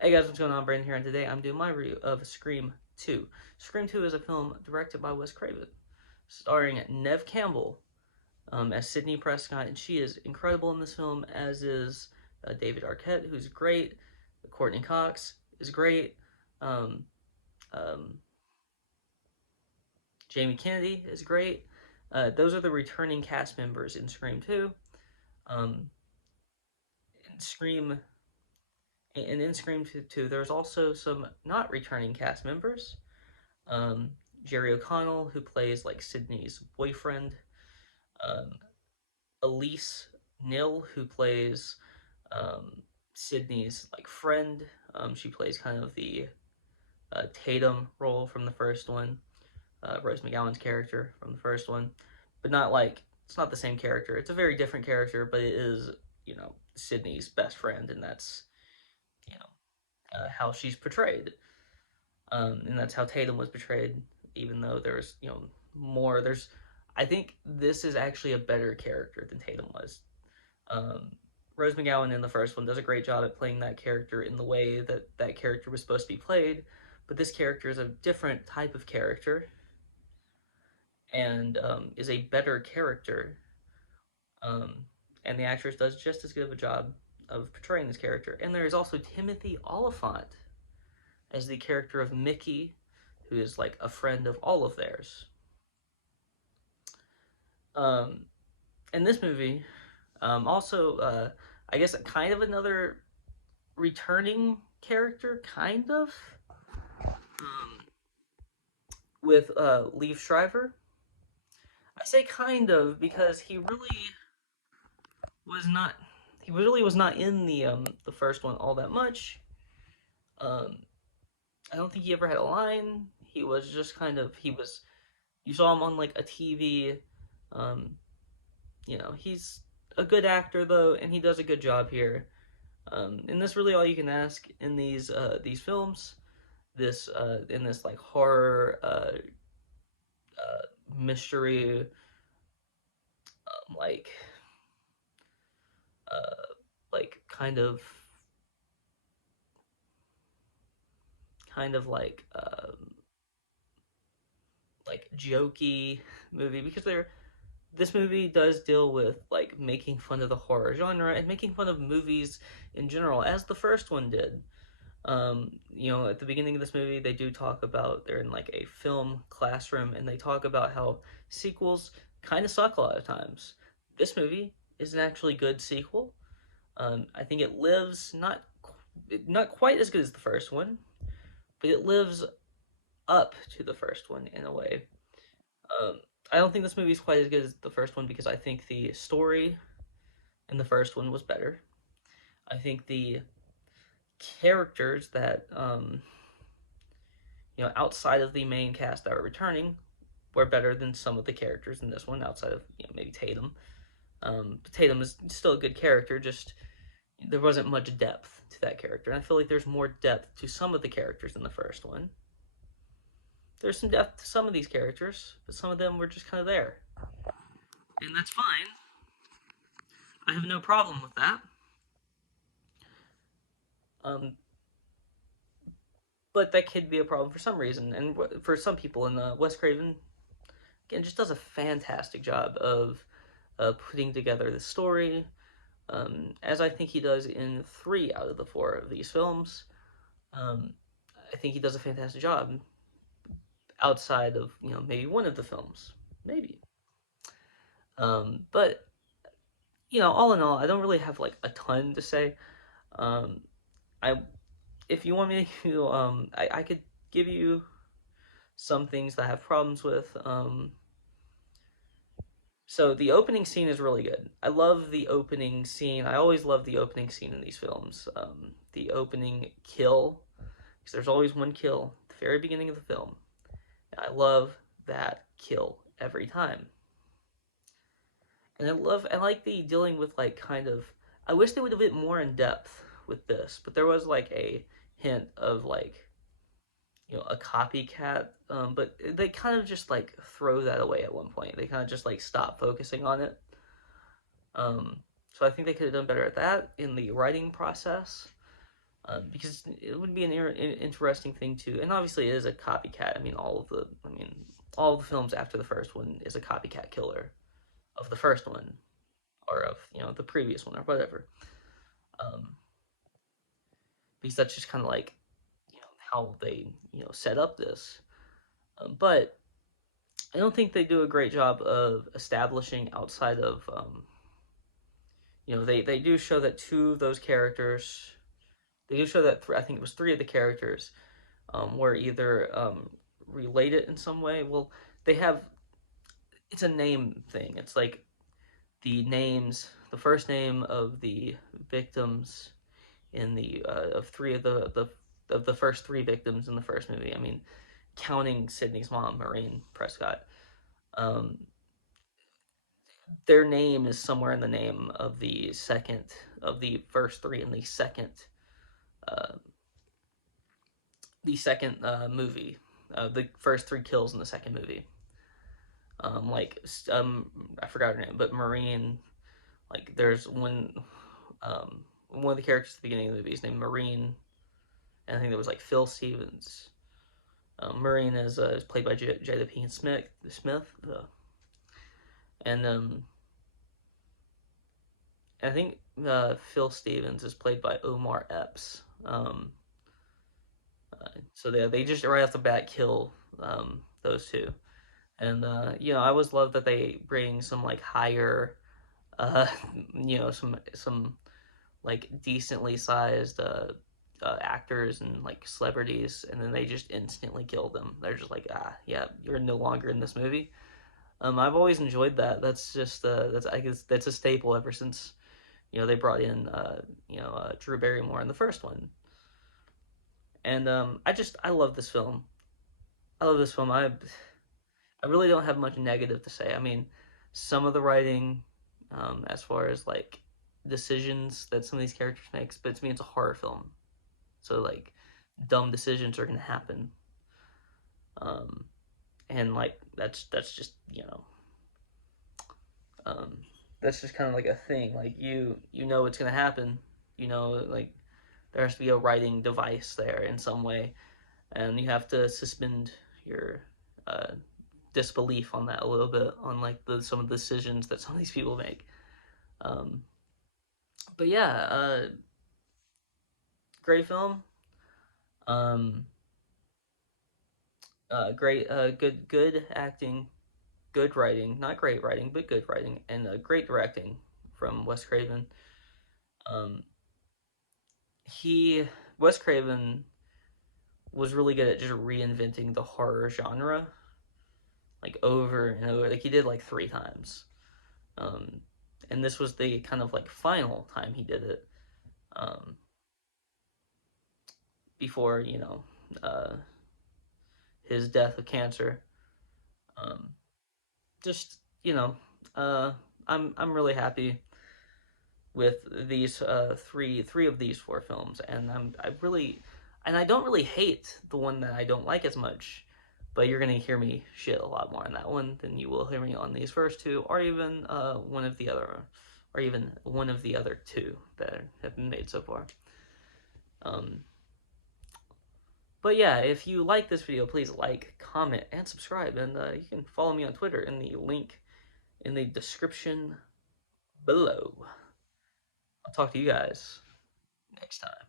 Hey guys, what's going on? Brandon here, and today I'm doing my review of Scream 2. Scream 2 is a film directed by Wes Craven, starring Neve Campbell as Sidney Prescott, and she is incredible in this film, as is David Arquette, who's great. Courtney Cox is great. Um, um, Jamie Kennedy is great. Those are the returning cast members in Scream 2. Um, in Scream and in Scream 2, there's also some not returning cast members. um, Jerry O'Connell, who plays like Sydney's boyfriend, um, Elise Nill, who plays Sydney's like friend. She plays kind of the Tatum role from the first one, Rose McGowan's character from the first one, but not like it's not the same character. It's a very different character, but it is Sydney's best friend, and that's how she's portrayed. And that's how Tatum was portrayed. Even though there's more, I think this is actually a better character than Tatum was. Um, Rose McGowan in the first one does a great job at playing that character in the way that that character was supposed to be played, but this character is a different type of character and is a better character. Um, and the actress does just as good of a job of portraying this character. And there is also Timothy Olyphant as the character of Mickey, who is like a friend of all of theirs. Um, in this movie, also, I guess kind of another returning character, kind of, um, with Liev Schreiber. I say kind of because was not he really was not in the first one all that much. Um, I don't think he ever had a line. He was just kind of he was you saw him on like a TV. Um, he's a good actor though, and he does a good job here. And that's really all you can ask in these films. This in this like horror mystery, like uh, like kind of like jokey movie, because this movie does deal with like making fun of the horror genre and making fun of movies in general, as the first one did. At the beginning of this movie, they do talk about they're in like a film classroom, and they talk about how sequels kind of suck a lot of times. This movie is an actually good sequel. I think it lives not quite as good as the first one, but it lives up to the first one in a way. Um, I don't think this movie is quite as good as the first one because I think the story in the first one was better. I think the characters that outside of the main cast that were returning were better than some of the characters in this one, outside of maybe Tatum. But Tatum is still a good character, just there wasn't much depth to that character. And I feel like there's more depth to some of the characters in the first one. There's some depth to some of these characters, but some of them were just kind of there. And that's fine. I have no problem with that. Um, but that could be a problem for some reason, and for some people. And Wes Craven again just does a fantastic job of putting together the story, as I think he does in 3 out of the 4 of these films. Um, I think he does a fantastic job outside of maybe one of the films, maybe. But all in all, I don't really have like a ton to say. Um, I if you want me to, I could give you some things that I have problems with. So the opening scene is really good. I love the opening scene. I always love the opening scene in these films. The opening kill, because there's always one kill at the very beginning of the film. And I love that kill every time. And I like the dealing with like kind of. I wish they would have been more in depth with this, but there was like a hint of like a copycat, but they kind of just like throw that away at one point. They kind of just like stop focusing on it. Um, so I think they could have done better at that in the writing process. because it would be an interesting thing to, and obviously it is a copycat. All the films after the first one is a copycat killer of the first one, or of the previous one or whatever. Um, because that's just kind of like how they set up this. But I don't think they do a great job of establishing outside of they do show that two of those characters. They do show that I think it was three of the characters were either related in some way. Well, they have it's a name thing. It's like the names, the first name of the victims in the of three of the first three victims in the first movie. I mean, counting Sydney's mom, Maureen Prescott. Um, their name is somewhere in the name of the first three in uh, the second movie, the first three kills in the second movie. Like I forgot her name, but Maureen. Like there's one of the characters at the beginning of the movie is named Maureen, and I think there was like Phil Stevens. Maureen is played by Jada Pinkett Smith, and I think Phil Stevens is played by Omar Epps. So they just right off the bat kill those two, and I always love that they bring some like higher, uh, some like decently sized actors and like celebrities, and then they just instantly kill them. They're just like, yeah, you're no longer in this movie. I've always enjoyed that. That's just I guess that's a staple ever since they brought in Drew Barrymore in the first one, and I love this film. I love this film. I really don't have much negative to say. I mean, some of the writing, as far as like decisions that some of these characters makes, but to me it's a horror film, so like dumb decisions are gonna happen, um, and like that's just um, that's just kind of like a thing. Like you know it's gonna happen. Like there has to be a writing device there in some way, and you have to suspend your uh, disbelief on that a little bit on like some of the decisions that some of these people make. Um, but yeah, great film. Um, great, good acting, good writing, not great writing, but good writing, and great directing from Wes Craven. Um, he Wes Craven was really good at just reinventing the horror genre, like over and over. Like he did like three times, um, and this was the kind of like final time he did it, um, before uh, his death of cancer. Um, just uh, I'm really happy with these three of these four films, and I don't really hate the one that I don't like as much, but you're gonna hear me shit a lot more on that one than you will hear me on these first two, or even one of the other two that have been made so far. Um, but yeah, if you like this video, please like, comment, and subscribe, and you can follow me on Twitter in the link in the description below. I'll talk to you guys next time.